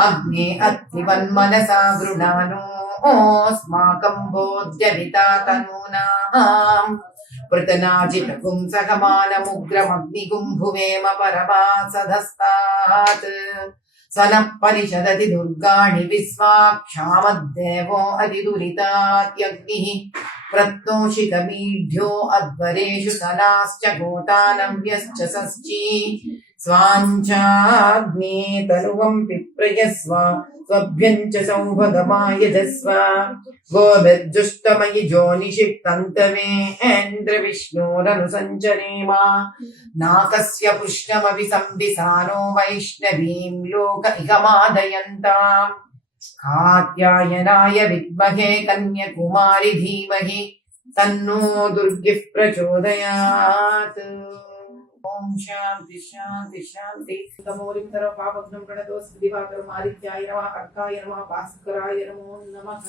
अग्ने अत्रिवन्मनसा गृणानोऽस्माकं बोध्यविता तनूनाम् पृतनाजितपुंसकमानमुग्रमग्निगुं भुवेम परमासधस्तात् स नः परिषदति दुर्गाणि विश्वाक्षामद्देवो अतिदुरितात्यग्निः प्रत्नोषितमीढ्यो अध्वरेषु सलाश्च गोतानव्यश्च षष्ठी स्वाञ्चाग्ने तनुवं पिप्रयस्व स्वभ्यं च सौभगमायजस्व गोभिर्जुष्टमयि जोनिषिक्तन्तवेन्द्रविष्णोरनुसञ्चरेम नाकस्य पुष्णमपि संविसानो वैष्णवीं लोक इहमादयन्ताम् कात्यायनाय विद्महे कन्याकुमारि धीमहि तन्नो दुर्गिः प्रचोदयात्। ओम शांति शांति शांति। तमोरिं सर्व पापघ्नं प्रणतोऽस्मि दिवाकरम् आदित्याय नमः अर्काय नमः भास्कराय नमो नमः।